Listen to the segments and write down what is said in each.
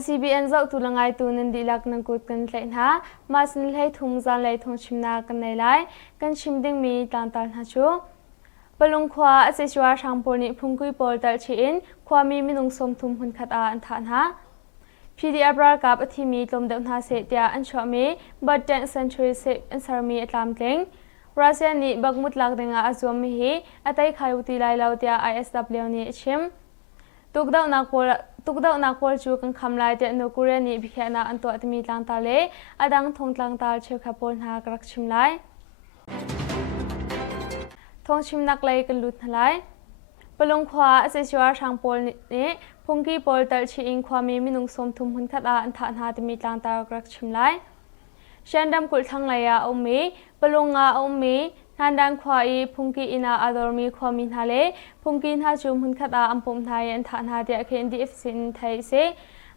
CBN zau tu langai tu nan di lak nang kut kan tlai na masin lai thum zan lai thong chimna kan nei lai kan chimding mi tan tan ha chu palung khwa aseswa shangpor ni phungkui pol tal chi in khwa mi minung som thum hun khat a an than ha PD abra kap athi mi tlom de na se tia an chwa mi but 10th century se answer mi atlam teng Russia ni bagmut lak denga azom mi hi atai khayuti lai lau tia ISW ni chim tukdau nakpol chu kan khamlai te no Korea ni bikhana anto atmi tlang ta le adang thong tlang ta chhe khapol na krak chimlai thong chim nak lai kan lut nalai palong khwa aseswa thangpol ni phungki pol tal chi ing khwa mi minung som thum hun khat a an tha na tmi tlang ta krak chimlai shandam kul thang laya ommi palonga ommi Handang khwa I phungki ina adormi khwa min hale phungki na chum hun khata ampum thai an tha na dia KNDF sin thai se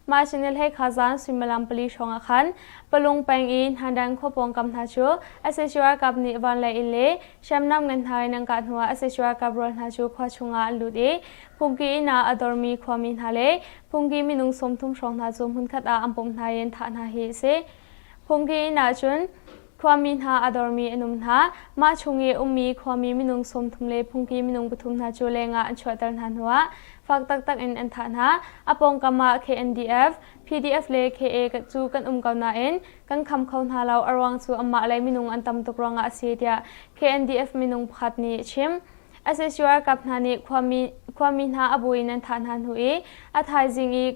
ma channel hai khazan simalam pali shonga khan palong pang in handang kho pong kam tha chu aseswa kap ni wan lai ile shamnam ngan thai nang ka thwa aseswa kap ro na chu khwa chunga lu de phungki ina adormi khwa min hale phungki minung somthum shong na chum hun khata ampum thai an tha na hi se phungki ina chun Kwami ha adormi enum ha ma chungi ummi kwami minung som thumle phungki minung buthum na cholenga an chwatar han huwa fak tak in an than ha apong kama KNDF PDF le KA ka chu kan kauna en kan kham khaun ha law arwang chu amma lai minung an tam tukranga asetia KNDF minung phat ni chim aseswa kapna ni kwami ha abuin an than han hui athai jingi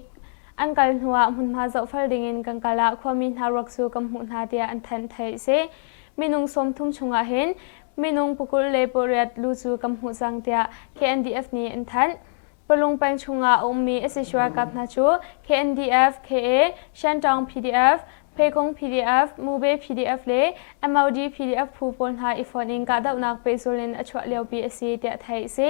Angkal huwa mun ma zau fal dingin kangkala khwamin ha raksu kam hun ha tia an than thai se minung som thum chunga hen minung pukul le poriat lu chu kam hu sang tia KNDF ni an than palung pang chunga ommi aseswa kap na chu KNDF KA Shantang PDF Pekong PDF Mube PDF le MOD PDF phu pon ha ifoning ka dau nak pe zolen achwa leo pi ase tia thai se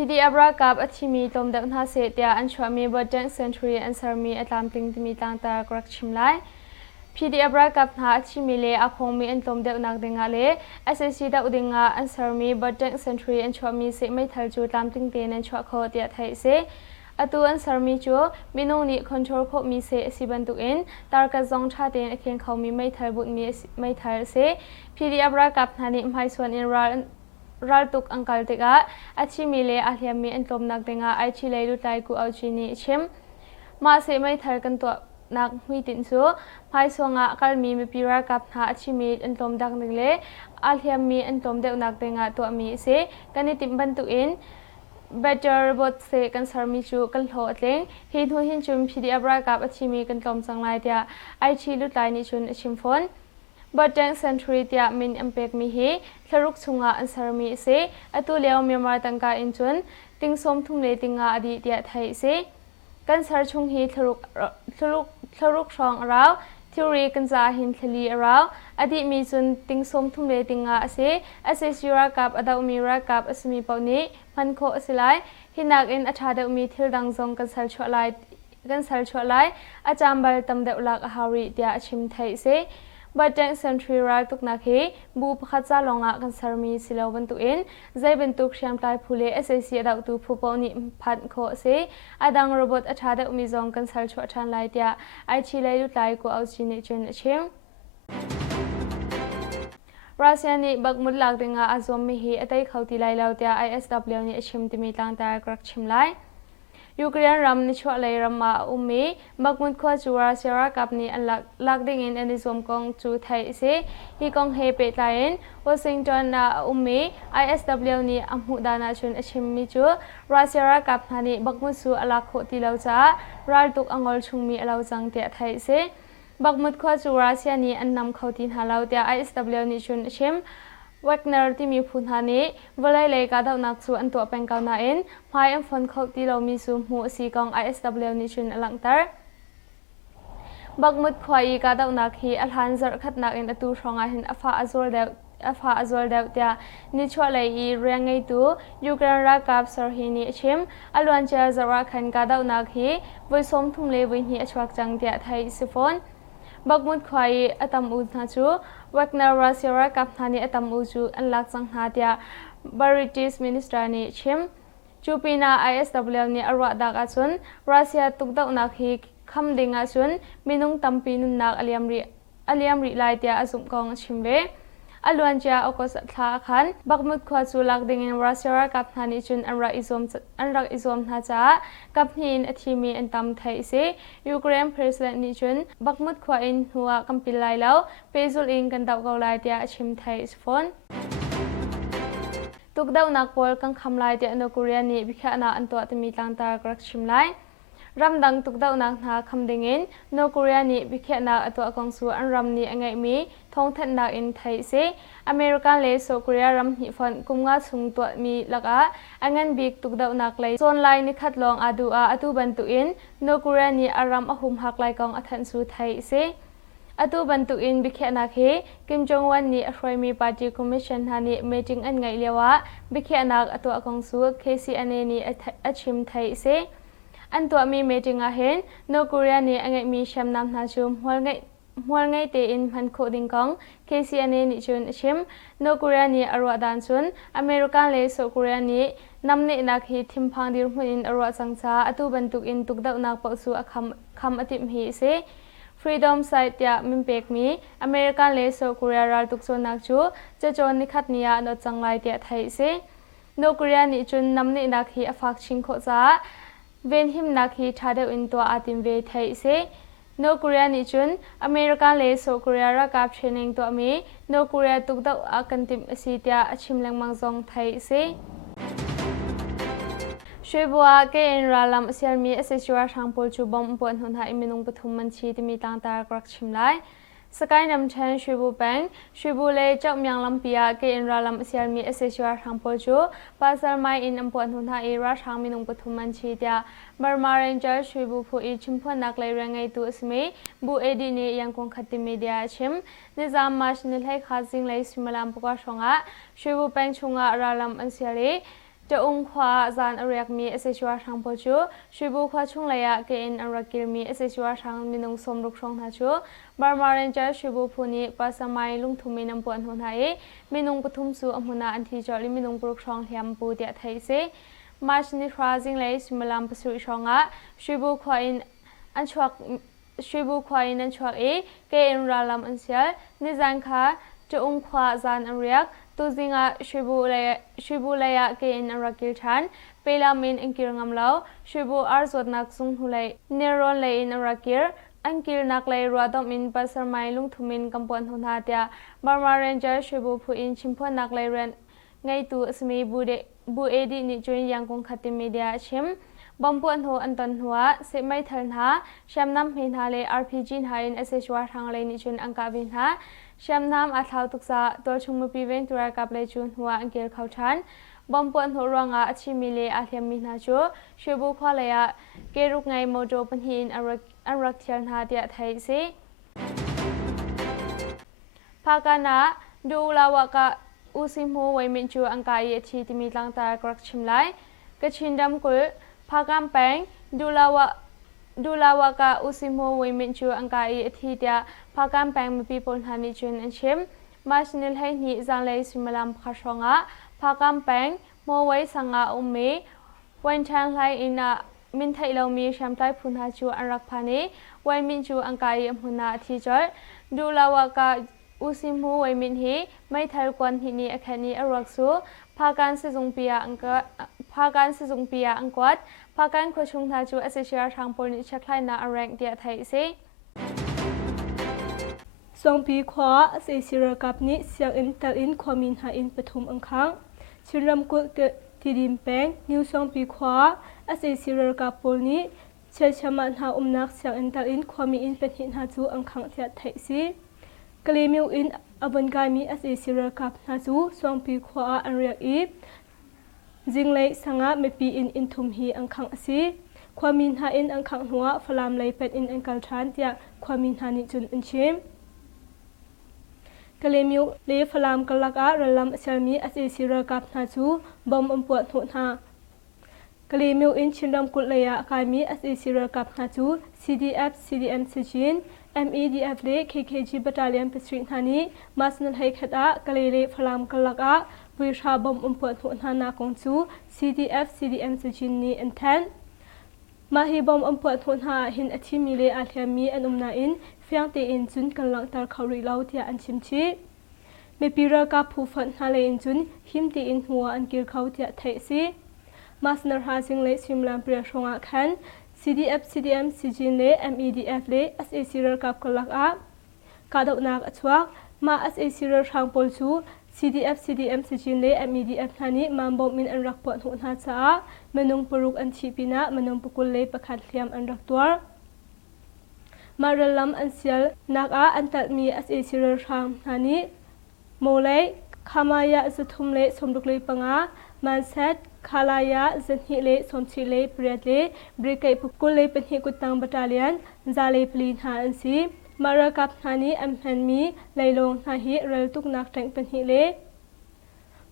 PD abra kap athimi tom da na se tia an chwa mi but 10th century answer mi atlam ting timi tang ta krak chimlai PD abra kap na athimi le akhong mi an tom de nak denga le SSC da udinga answer mi but 10th century an chwa mi se mai thal chu tlam ting te nan chwa kho tia thai se atu answer mi chu minung ni control kho mi se asiban tu in tar ka zong tha ten akhen khau mi mai thal but mi mai thal se PD abra kap na ni mai swan in Raltuk angkal tega achi mile ahliam mi antlom nak denga ai chi leilu tai ku auchi ni chem ma se mai thar kan to nak hui tin chu phai songa kal mi pira kap tha achi mi antlom dak ningle ahliam mi antlom deu nak denga to mi se kani timban tu in better bot se kan sarmi chu kan thlo atleng hi thu hin chum phidi abra kap achi mi kan tlom changlai tia ai chi lu tai ni chun achim phone But 10th century tia min impact mi hi tharuk chunga answer mi se atu leo Myanmar tangka in chun ting som thum le tinga adi tia thai se kan sar chung hi tharuk rong araw theory kan za hin thali araw adi mi chun ting som thum le tinga ase asesura kap adau mira kap asmi pawni phankho asilai hinak in atha deu mi thil dang jong kan sar chwalai achambal tam deu lak hauri tia achim thai se But 10th century ral tuk nakhi bu pakhatsa longa kan sarmi silaw bantu in zai bentuk syam tai phule SSC adau tu phupo ni phan kho se adang robot athada umizong kan sal chho than lai tia ai chi lai lu tai ko au chi ni chen achim Russia ni bagmut lak denga azom mi hi atai khauti lai law tia ISW ni achim timi tang ta krak chim lai Ukraine ram ni chwa lai rama ummi bakmut khwa chuwa sera kapni an lak ding in anizom kong chu thai se hi kong he pe tlain Washington na ummi ISW ni amhu dana chun achim mi chu Russia kap thani bakmut su alak kho ti law cha ral tuk angol chungmi alaw jang te thai se bakmut khwa chu Russia ni an nam khautin halaw te ISW ni chun achim Wagner ti mi phunhani volai le ka dau nak chu an to peng ka na in phai am phon khau ti lo mi su mu si kong ISW ni chun alangtar bagmut khwai ka dau nak hi alhan zar khat nak in atu thronga hin afa azor deu tia ni chwa le I rengai tu Ukraine ra kap sar hi ni chim alwan cha zara khan ka dau nak hi voi som thum le voi hi achwak chang tia thai sifon Bagmut khwai atam u na chu Wagner Russia kap thani atam u chu an lak chang ha tia British minister ni chim จูปีนา ISW นี่อรวดดักอาชุนรัสเซียตุกดาวนักฮีคำดิ่งอาชุนมินุงตัมปีนุนนักอเลียมริไลเตียอาสุมกองชิมเวอลวนเจียออกสัตย์ขันบักมุดขวาจูลักดิ่งรัสเซียกับนานิชุนอันรักอิซอมนาจากับหินอธิมีอันตัมไทยเซยูเครนประธานาธิบดีชุนบักมุดขวาอินหัวกัมพิลไลแล้วเปซุลอิงกันดาวกอลไลเตียชิมไทยสฟอนตุกดาวนักบอลกังคำไลเตียนอร์เกรียนีบิขะนาอันตัวตมีตังตากรักชิมไลรำดังตุกดาวนักนาคำดิ่งินนอร์เกรียนีบิขะนาอันตัวกองสูอันรำนี้อันไงมีทองทันนักอินไทยเซอเมริกันเลโซเกรียรำหิฟันกุมงาสุงตัวมีลักอาอันงั้นบิกตุกดาวนักไลโซนไลนิขัดลองอาดูอาอตุบันตุอินนอร์เกรียนีอารำอหุมหักไลกองอัทันสูไทยเซอตุบันตุอินบิขะนักเฮกิมจงวันนี้รอยมีปาร์ตี้คอมมิชชั่นฮานีเมจิงอันไงเลียวะบิขะนักอัตัวกองสูเคซีอันนี้อัชิมไทยเซอันตัวมีเมจิงอาเห็นนอร์เกรียนีอันไงมีแชมนำนาชุมหัวไงเตอินพันโคดิงกองเคซีอันนี้ชุนชิมนอร์เกรียนีอรวดานชุนอเมริกันเลโซเกรียนีนำเนนักฮีทิมพังดิรุมินอรวดสังชาอตุบันตุอินตุกดาวนักปะสูคำอติมฮีเซFreedom Site ยามิมเปกมีอเมริกันเลโซเกรียรัลตุกโซนักจูจะโจนนิคัดเนียนอจังไลเตียไทยเซนอร์เกรียนิจุนนำเนนักฮีอฟักชิงโคจ้าเวนหิมนักฮีทาเดอินตัวอาติมเวไทยเซนอร์เกรียนิจุนอเมริกันเลโซเกรียรักกับเชนิงตัวมีนอร์เกรียตุกดาวอากันติมสีเตียชิมแรงมังซองไทยเซช่วยบัวเกณฑ์ราลำเซียมีเอสชัวร์ทางโพลจูบอมปวนหุนหาอิมินุงปฐุมมันชีที่มีต่างตากรักชิมไลสกายนำเชนช่วยบัวแปงช่วยบัวเล่เจ้าเมียงลำปียเกณฑ์ราลำเซียมีเอสชัวร์ทางโพลจูภาษาไม่อินปวนหุนหาอิราทางมินุงปฐุมมันชีเดียบาร์มาเรนเจอร์ช่วยบัวผู้อิชิมพวนนักเลยแรงไงตัวสมัยบัวเอดีนี่ยังคงขัดติมีเดียชิมนิจามมาชนิดให้ขาซิงเลยสิมาลำปกว่าชงะช่วยบัวแปงชงะราลำอันเซียลีจะองค์ขวาจานอเรียกมีเอสชัวร์ทางโพจูช่วยบุขวาช่วงระยะเกณฑ์อรักกิลมีเอสชัวร์ทางมินงสมรุกชงทัชูบาร์มาเรนเจอร์ช่วยบุพูนีปัสมัยลุงทุมีนำปวนหุนไทยมินงปทุมสูอมุนาอันที่จอลิมินงปรุกชงเทียมปูเตียไทยเซมาชนิคราซิงเลยสมลามปสุชงะช่วยบุขวาอินอันชวกช่วยบุขวาอินอันชวกเกณฑ์ราลำอันเซียนิจังค่ะจะองค์ขวาจานอเรียกตัวจริงช่วยบุเลยเกณฑ์อรักกิลชันเปลามินอังกิลงามเล่าช่วยบุอาร์สวดนักสุงหุเลยเนรอนเลยอรักกิลอังกิลนักเลยรัวดอมินปัสสมัยลุงทุมินกำปวนหุนหาเตียบาร์มาเรนเจอร์ช่วยบุผู้อินชิมพวนนักเลยเรนไงตัวสมัยบูเอดีนิจุนยังคงขัดติมีเดียชิมบอมปวนหัวอันตันหัวเสไม่ทันหาแชมน้ำหินหาเลย RPG หาอินเอสชัวร์ทางเลยนิจุนอังกาบินหาแชมน้ำอาทาวตุกษาตัวชุมมือปีเวนตัวกับเลยจุนหัวอังเกลเขาชันบอมปวนหัวรองอาชิมิเลอาเทียมมินาจูช่วยบุควาเลยเกรุกไงโมโจปันหินอันรักเทียนหาเดียไทยสิภาการะดูลาวกะอุซิมโฮไวมินจูอังกายทีที่มีตั้งตากรักชิมไลกชินดำกุลภาการแปงดูลาวกะอุซิมโฮไวมินจูอังกายทีเดียภาการแปงมีปีปนหานิจุนอันชิมมาชนิลให้นิจังเลยสิมลามคาชงะภาการแปงโมไว้สังอาอุมีวันชันไลอินามินไทยเรามีแชมป์ไทยพุนหาจูอันรักพานีไวมินจูอังกายมุนาทีจอยดูลาวกะอุซิมโฮไวมินฮีไม่ไทยกวนที่นี่แค่นี้อรักสูภาการสิจงปียอังกอดภาการขวชงทาจูเอสเชียทางปนิชักไลนาอแรงเดียไทยสิสองปีขวาเสียสิรกับนี้เสียงอินเตอร์อินความมินหาอินปฐุมอังคังชินรำกุลที่ดิมแปงนิวสองปีขวาเสียสิรกับปนี้เชื่อชมันหานักเสียงอินเตอร์อินความมินเป็นหินหาจูอังคังเทียไทยสิกลีมิวอินอบันกายมีเสียสิรกับหาจูสองปีขวาอันเรียกอีจิงเลยสังอาไม่ปีอินทุมฮีอังคังสิความมินหาอินอังคังหัวฟลามเลยเป็นอินอังกัลทรานเตียความมินหานิจุนอินชิมกะเลมิวเลฟลามกลักอาระลำเซลมีอเซซิรกับนาจูบอมปวดหุนหากะเลมิวอินชินรำกุลเลยกายมีอเซซิรกับนาจู CDF CDM สจิน MEDF เล KKG บัตาเลียนเปสตรีนานีมาสนัลไฮขัดกะเลฟลามกลักอา วิชาบอมอุปหัวหานากงจู CDF CDM สจินนีอันแทนมาฮีบอมอุปหัวหาหินอธิมิเลอาเทียมีอันนาอินเฟียงตีอินจุนกันลังตาเขาริลาวที่อันชิมชีมีปีระกับผู้ฝันฮาเลอินจุนหิมตีอินหัวอันกิรเขาที่ไทยซีมาสนรฮาซิงเลซิมลามเปรียชงอาคัน CDF CDM สจินเล MEDF เล SAC ระกับกันลักอากาดนักอชวกมา SAC ระทางปอลชู CDF CDM สจินเล MEDF นานี้มันบอมินอันรักปวดหัวหน้าจ้ามนุงปรุกอันชีปินะมนุงปกุลเลประคัดเลียมอันรักตัวมาเรลัมอันเซียลนักอันตัดมี SAC ระทางนานี้โมเลขามายาจะทุ่มเลสมดุกเลปังอามันเซตคาลายาจะหิเลสมชีเลเปรียดเลบริเกปกุลเลเป็นหิกุตังบัตาเลียนซาเลพลีนหาอันซีมาระกับนานี้อันแผ่นมีไลลงนาฮิเรลตุกนักแต่งเป็นหิเล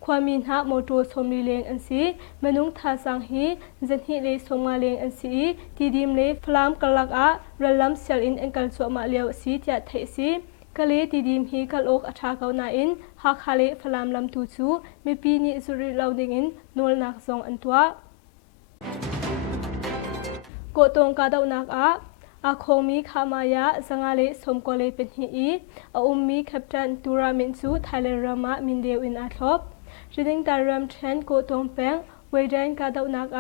ความมีหาโมโตสมลีเลงอันซีมนุงทาสังฮีจะหิเลสมมาเลงอันซีทีดิมเลฟลามกลักอาเรลัมเซลอินอันกัลสวมาเลียวซีจะเทซีกะเลตีดิมฮีกะโลกอัฐาเกานาอินฮักฮาเลฟลามลำตูชูมีปีนิสุริลาวดิงอินนวลนักซองอันตัวโกตงกาดาวนักอาคงมีขามายาสังอาเลสมกเลเป็นฮีอามีแคปตันตูรามินซูไทเลรามามินเดวินอาทบจิดิงตารัมเทนโกตงแปงเวเดนกาดาวนัก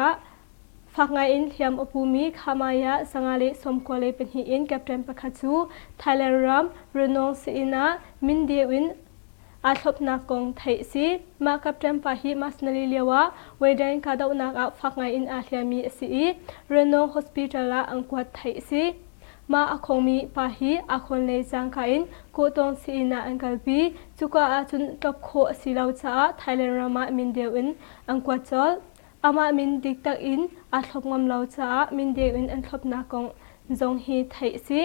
ฟักไงอินเทียมอภูมิขามายาสังอาเลสมกเลเป็นฮีอินแคปตันประคัตซูไทเลรัมเรโนซีนามินเดวินอาทบนักกงไทยซีมาแคปตันปาฮิมัสนาลิเลียวะเวเดนกาดาวนักฟักไงอินอาเทียมีซีเรโนฮอสพิทาลาอังกวดไทยซีมาอคงมีปาฮีอคงเลจังคาอินกูตงซีนาอังกัลบีจุกอาจุนตบโคสิลาวจ้าไทยแลนด์รามามินเดวินอังกวดจอลอามามินดิกตักอินอาทบงำลาวจ้ามินเดวินอันทบนักกงจงฮีไทยซี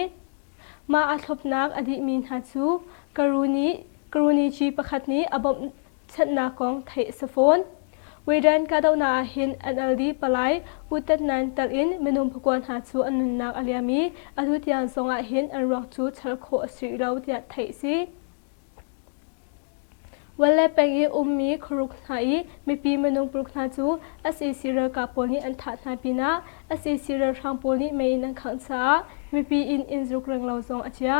มาอาทบนักอดีมินฮัจูกรูนีจีประคัดนี้อบมชัดนักกงไทยสฟอนเวเดนกาดาวนาหินอันอดีปลายอุตนันตัลอินเมนุมพกวนหาจูอันนุนักอเลียมีอดุตยานทรงหินอันรักจูชัลโคสิเราเดียไทยซีวันแรกเป็นมีครุกไทยมีปีเมนุมปรุกนาจูอาศัยสิระกับปนีอันถัดนาปีนาอาศัยสิระทางปนีไม่นังขังซามีปีอินจุกเริงเราทรงอาเจีย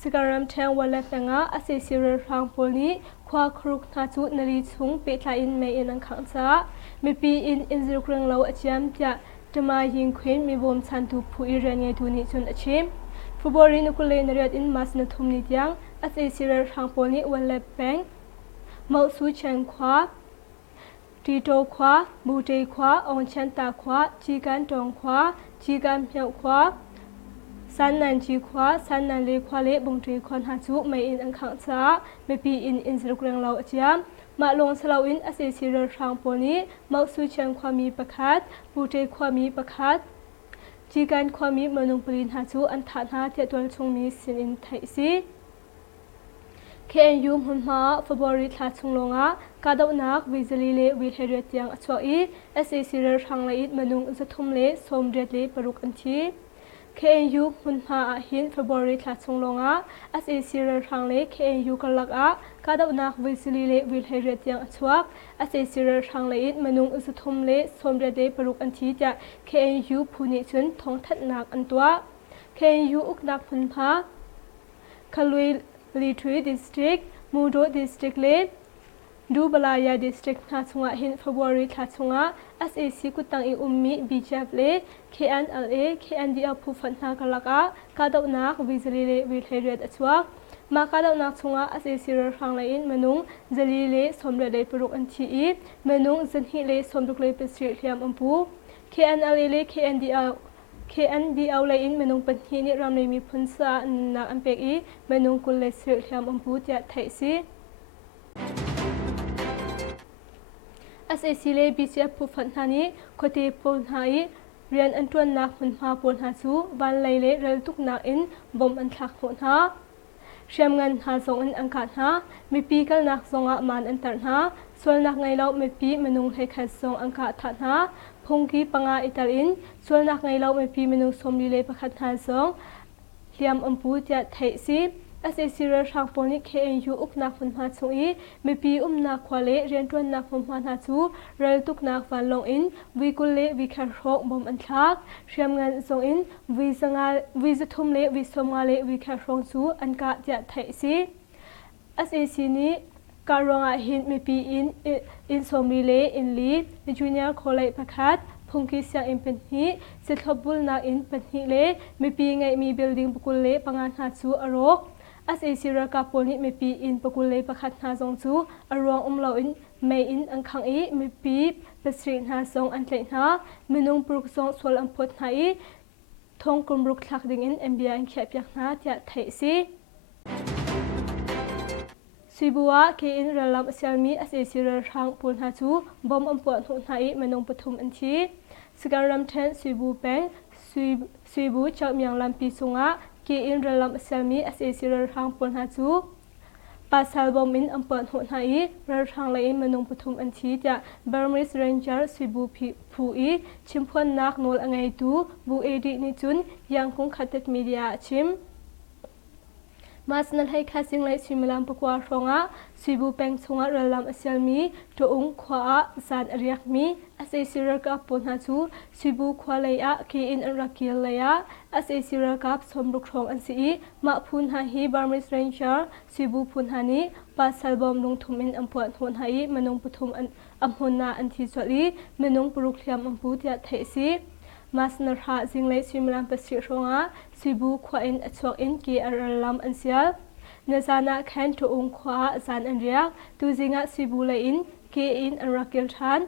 สการัมแทงวันแรกเป็นอาศัยสิระทางปนีควาครุกนาจูนรีชุงเปทาอินไม่นังขังซามีปีอินจุกเริงเราอาเจียมจะจะมายิงควีนมีบอมสันตุผู้อิรันยดูนิจุนอาชิมฟุตบอลนุกุเลนเรียดอินมาสนทุมนิยังอาศัยสิระทางปนีวันแรกเป็นมาสู้เชิงขวาตีโตขวาบูเตขวาองเชนตาขวาจีกันตองขวาจีกันเพียวขวาสันนันจีขวาสันนันเลขวาเลบุงตีคอนหาจูไม่อินอังขังซาไม่ปีอินสรุกเรงเราเจียมมาลงสลาวินอาศัยสิระทางปนีมาสู้เชิงความมีประคัดบูเตความมีประคัดจีกันความมีมนุงปรินหาจูอันฐานหาเทียตัวชงมีสินอินไทยซีKNU หุ่นมาฟบริทัชงลงกาดาวนักวิจลีเลวิเฮเรตยังอชวอี SAC เรือทางเลมนุงจะทุ่มเลสมเด็จเลปรุกันที KNU หุ่นมาหินฟบริทัชงลงSAC เรือทางเล KNU กันลักกาดาวนักวิจลีเลวิเฮเรตยังอชว SAC เรือทางเลมนุงจะทุ่มเลสมเด็จเลปรุกันทีจะ KNU ผู้นิชนท้องทัดนักอันตัว KNU อุกนักหุ่นมาคลุยLitri District, Mudo District Le, Dubalaya District Natunga Hin February Tatunga, SAC Kutang Ummi BJF Le, KNLA, KNDL Pufantna Kalaka, Kadaunak, Vizalile Wilhered Atwa, Makadaunak Tunga, SAC Ranglain, Menung, Zalile, Somrele Peruk and TE, Menung, Zenhile, Somdukle District Liam Umpu, KNLA, KNDL เลยอินเมนุงเป็นที่นิรามเลยมีพันษานักอันเป็กอีเมนุงกุลเลสเรียมอัมพูจะไทยซี SAC เลย BCF ผู้ฟันทานี้โคเทปนหายเรียนอันตวนนักหุ่นมาปนหาซูวันเลยเรลตุกนักอินบอมอันทักหุ่นหาเชื่อมเงินหาส่งอันอังคารหามีปีกันนักส่งอามันอันตันหาส่วนนักไงเรามีปีเมนุงให้ขัดส่งอังคารทัดหาพงกีปังอาอิตาลินส่วนนักไงเราไม่ปีเมนูสมลีเลประคัดหาสองเลียมอัมพูจะไทยซี SAC เรือทางปนิ KNU อุกนักฝนมาสูอีมีปีนักควาเลเรียนตัวนักฝนมาหาจูเรือตุกนักฟันลงอินวิกุลเลวิคาโรบอมอันทักเชียมเงินทรงอินวิจทุมเลวิสมาเลวิคาโรจูอันกาจะไทยซี SAC นี้การงานหินมีปีอินสมรีเลอินลีมีจูเนียร์โคเลประคัดพงกิเสียงอินเป็นฮีสิทบบุลนักอินเป็นฮีเลมีปีไงมีบิลดิ้งบุกุลเลปังงานหาจูอารกSAC เรือกับปนิมีปีอินบุกุลเลประคัดหาจงจูอารวงลาอินไม่อินอังคังอีมีปีเป็นสรีหาจงอันเล็กนะมีนุ่งปลุกจงสวลอันพดหาอีทงกลุ่มรุกทักดิ่งอินMBA อันเขียบยักนาจะไทยซีสุบัวเคอินเรลัมเซลมีSAC เรือทางปูนหาจูบอมอันปวดหุ่นหาอีมีนุ่งปฐมอันทีสการรำเทนสุบูแปงสุบูเจ้าเมียงลำปีสุงะเคอินเรลัมเซลมี SAC เรือทางปูนหาจูปัสสาวะมินอันปวดหุ่นหาอีเรือทางเลยมีนุ่งปฐมอันทีจะบาร์มิสเรนเจอร์สุบูผูอีชิมพวนนักนวลอังไงตูบูเอดีนิจุนยังคงขัดติดมีเดียชิมมาสนันให้ข้าสิ่งไรสิมลามปกวาฟงะสิบูแปงชงะระลามเซลมีตัวองขวาซานเรียกมีSAC เรือกับปนหาจูสิบูขวาเลยะเคอินรักเกียเลยะSAC เรือกับสมรุกทองอันสีมาพูนหาฮีบาร์มิสเรนเจอร์สิบูพูนหานี้ปัสสาวะลงทุมินอัมปวดหุ่นหายมนงปฐุมอัมหุนนาอันทิจวลีมนงปรุกเลียมอัมพูติยเทซีมาสนรหาจิงเลยสิมลามเปสิโรงะสิบูขวาอินอชวอินกีอาร์ลามอันเซียลเนซานาแคนตัวองขวาซานอันเรียกตูจิงะสิบูเลยอินกีอินอันรักเกิลทัน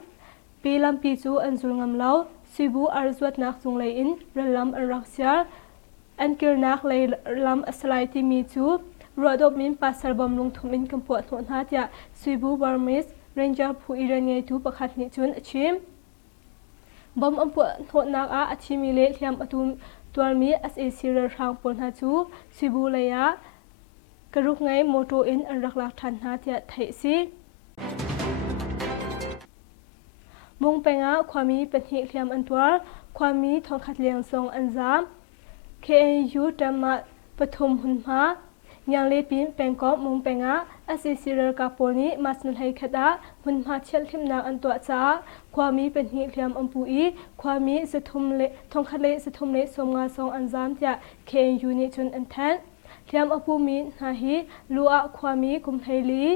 ปีลำปีจูอันจุลงำเล่าสิบูอาร์จวดนักจุงเลยอินเรลามอันรักเซียลอันเกิลนักเลยลำสไลติมีจูรอดมินปัสสาวะลงทุมินกัมปวดหัวหน้าจะสิบูบาร์มิสเรนเจอร์ผู้อิรันเงตูประคัดนิจุนชิมบอมอัมปวดหัวหน้าอาชิมิเลที่ยมอตุมตัวมี SAC เรือทางปนหาจูสิบูเลยะกรุกไงโมโตอินอันรักลักทันหาจะไทยซีมุงเป็งะความมีเป็นเหตุเทียมอันตัวความมีทองขัดเลียงทรงอันจาม KNU ดำมาปฐมหุ่นมายังเลปินเป็นก็มุงเป็งะSAC เรือกับปนิมาสนันให้ขดาหุ่นมาเชี่ยวทิมนางอันตัวจ้าความมีเป็นเหตุเทียมอันปุยความมีสะทุมเลทองขัดเลสะทุมเลสมงาทรงอันจามจะ KNU นี่จุนอันแทนเทียมอภูมินาฮีลัวความมีกุมเฮลี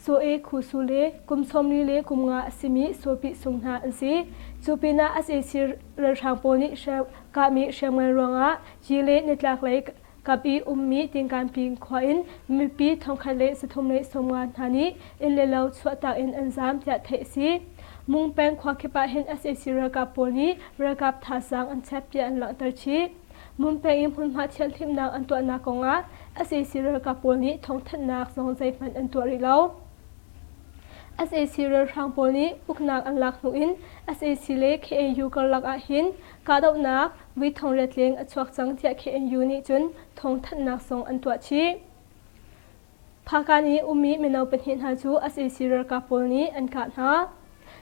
โซเอคูซูเลกุมสมลีเลกุมงาสิมิโซปิสุงนาอันซีจูปินาSAC เรือทางปนิเชกามีเชมเมรวงะจีเลนิตลักเลกับอีมีติงการพิงควาอินมีปีทองคันเลสะทุมเลสมงานทานีอินเลลาวสวตาอินอันซามจะเทซีมุงแปงควาคิปะเห็นSAC เรือกับปนิเรือกับทาสังอันเชปเปียนหลังตรชีมุนเปงอิมพุนมาเชียลทิมนางอันตัวนักงะSAC เรือกับปนิทองทันนักสองใจมันอันตัวริเลาSAC เรือทางปนิอุกนักอันลักหนุอิน SAC เล KNU ก็ลักอาหินกาดเอานักวิทองเรตเลียงอชวกจังเทีย KNU นี่จนทองทันนักสองอันตัวชีภาการนี้มีเมนเอาเป็นหินหาจู SAC เรือกับปนิอันกาดหา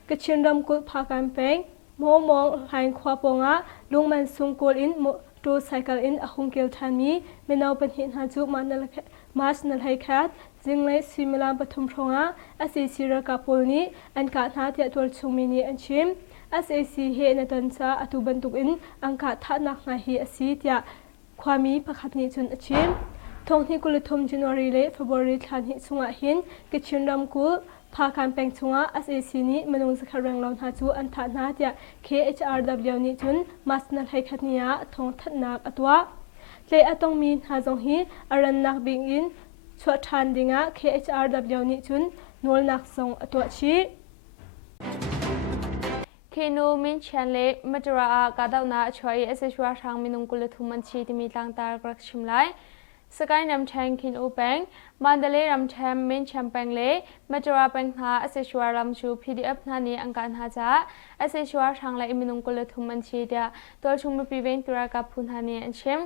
กระเชียนรำกุภาการแปงมองหายควาปงะลุงมันซุงกุลอินโดไซเคิลอินอคงเกลทามีเมนเอาเป็นหินหาจูมาสนัลไฮคัดจิงเลยสิมิลามปฐุมพงะ SAC เรือกับปนิอันกาดหาเทียตัวชุมินีอันชิม SAC เฮนตันซาอตุบันตุกอินอังกาดท่านักนาฮีอซีเทียความมีประคับนิจุนอันชิมทงที่กุลทมจันวารีเลฟบริทันหิสุงะหินกิจชินรำกุพาการแปลงชุงะ SAC นี้มนุษย์สักแรงลองหาจูอันฐานหาเทีย KHRW นิจุนมาสนัลไฮคัดเนียทงทัดนักอตัวเลยอตงมีหาจงฮีอารันนักบิงอินชวดทันดิงะ KHRW นิจุนนวลนักทรงอตัวชีKNU มินเชนเลมัจรากาดาวนาช่วย SAC ทางมินุงกุลทุมันชีที่มีต่างตากรักชิมไลสกายนำแทงคินอุแปงมันเดเลรำแชมมินแชมแปงเลมัจราแปงหา SAC รำชู PDF นานี้อังการหาจ้า SAC ทางและมินุงกุลทุมันชีเดียตัวชุมปีเวนตุรากับพุนหานีอันเชม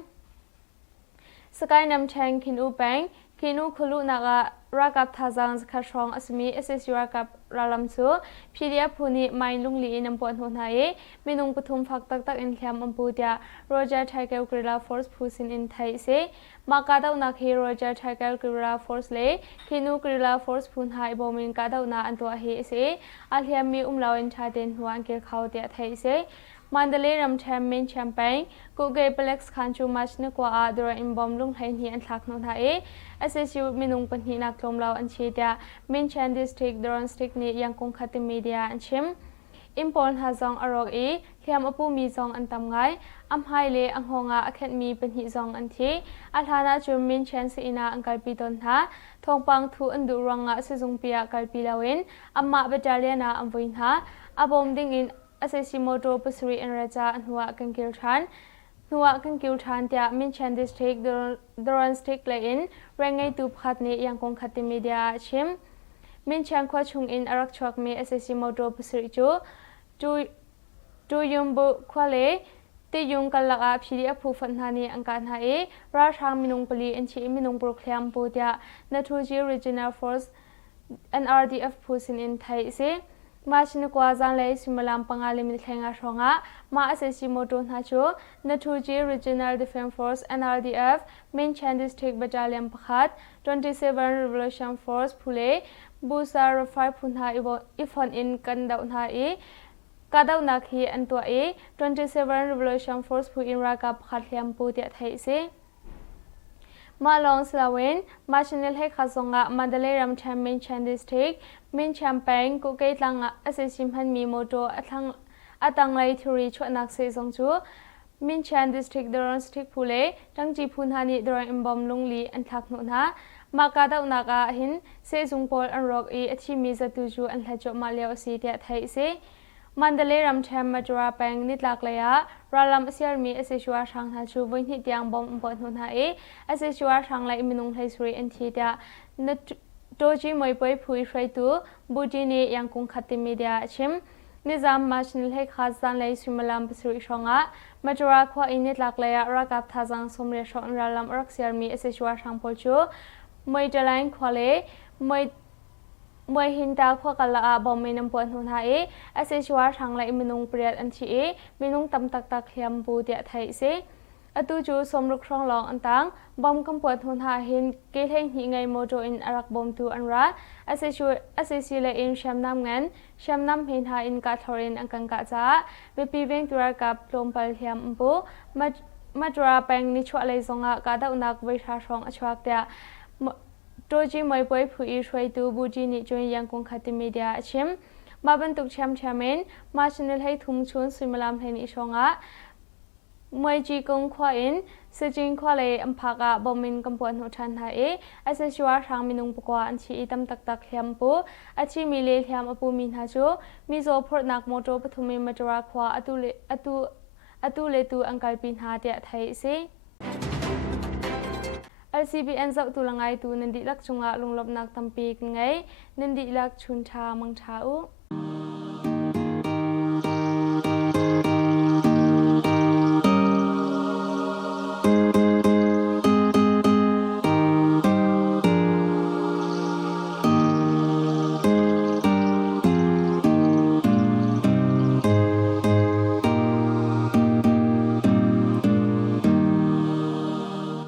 สกายนำแทงคินอุแปง Kinu khulu naga rakap thazang zakharong asmi SSU rakap ralam chu PDF phuni mainlung li inampon honai minung puthum phak tak tak in thlam amputia Roger Tiger Guerrilla Force phusin in thai se makadau na khi Roger Tiger Guerrilla Force le Kinu Guerrilla Force phun hai bomin kadau na antwa hi se alhiam mi umlawin thaden huan ke khawte thai se Mandalay Ramcham main champagne Kuge Plex Khanchu Machne Kwa Adora in Bomlung Hain Hi and Thakno Hae SSU Minung Panhi Naklom Lao and Chetia Main Chan District Doron Stick Ni Yangkong Khati Media and Chim Impon Hazong Arok E Hiam Apu Mi Zong and Tamgai Am Haile Ang Honga Academy Panhi Zong and Thi Alhana Chum Main Chan Ina and Kalpiton Ha Thongpang Thu and Duranga Sizung Pia Kalpilawin Amma Bataliana and Winha Abom Ding in SSC Moto Pasuri and Raja and Hua Kankilchan Tia Min Chan District Doran Stick Lain Rangai Tu Phatni Yangkong Khati Media Chim Min Chan Kwa Chung in Arak Chok Me SSC Moto Pasuri Tu Yumbu Kwale Ti Yung Kalaka Pidi Apu Fanhani Angkan Hae Rashang Minung Pali and Chi Minung Brokliam Putia Natuji Regional Force NRDF Pusin in Thai Se Machin Kwazan Lay Simalam Pangalim Kanga Shonga, Ma SSC Moto Nacho, Natuji Regional Defense Force NRDF, Main Chan District Battalion Pakhat, 27 Revolution Force Pule, Busa Rafai Punha Ifon in Kandauna E, Kadauna Ki and Tua E, 27 Revolution Force Pu in Raka Pakhatliam Putia Haise. Malong Slawen, Machinil Hekazonga, Mandalay Ramcham Main Chan District, Main Champagne, Kukait Langa, Assassin Mi Moto, Atang Lay to reach what Naxe Zongju, Main Chan District, Doron Stick Pule, Tangji Punhani, Doran Imbom Lungli, and Taknuna, Makada Unaga Hin, Sezung Pol and Rock E, Achimiza Tuju, and Hajo Malia City at Haise. Mandalay Ramcham Majora Pang Nitlaklaya, Ralam Siermi SSUR Shang Hachu, Vinhit Yang Bom Ponhuna E, SSUR Shang Lai Minung Haisuri and Tita, Doji Moipoi Pui Fraitu, Bujini Yangkung Khati Media Chim, Nizam Machinil Hek Hazan Lay Sumalam Pasuri Shonga, Majora Kwa Initlaklaya, Rakap Tazang Somre Shon Ralam Roxiarmi SSUR Shang Polchu, Moidaline Kwale, Moi Hinta Kwakala Bominam Ponhuna SSUR Shang Lai Minung Priat and Chi, Minung Tam Tak Tak Hiam Budia Thai Se, Atuju Somruk Shong Long and Tang, Bom Kamponhuna Hin, Gating Hingai Moto in Arak Bom Tu and Ra, SSU La in Shamnam Ngan, Shamnam Hinha in Kathorin and Kankaza, Bipiving to Rakap Plompal Hiam Mpo, Madra Pang Nichwa Zonga, Gada Unak Visha Shong Achwakta. Doji Moipoi Pui Shui Tu Buji Ni Join Yangkong Khati Media Chim, Mabantuk Cham Chamin, Machinil Hay Tung Chun Simalam Hen Ishonga, Moiji Gong Kwain, Sijin Kwale Ampaka, Bomin Kampon Hochan Hae, SSUR Shang Minung Pukwa and Chi Itam Tak Tak Hiampo, Achi Mile Hiam Apu Min Hajo, Mizo Port Nak Moto Patumi Majora Kwa Atule Tu Angkalpin Hati at Hai Se. LCBN zau tu langai tu nandi lak chunga lunglop nak tampi ngai nandi lak chun tha mang tha u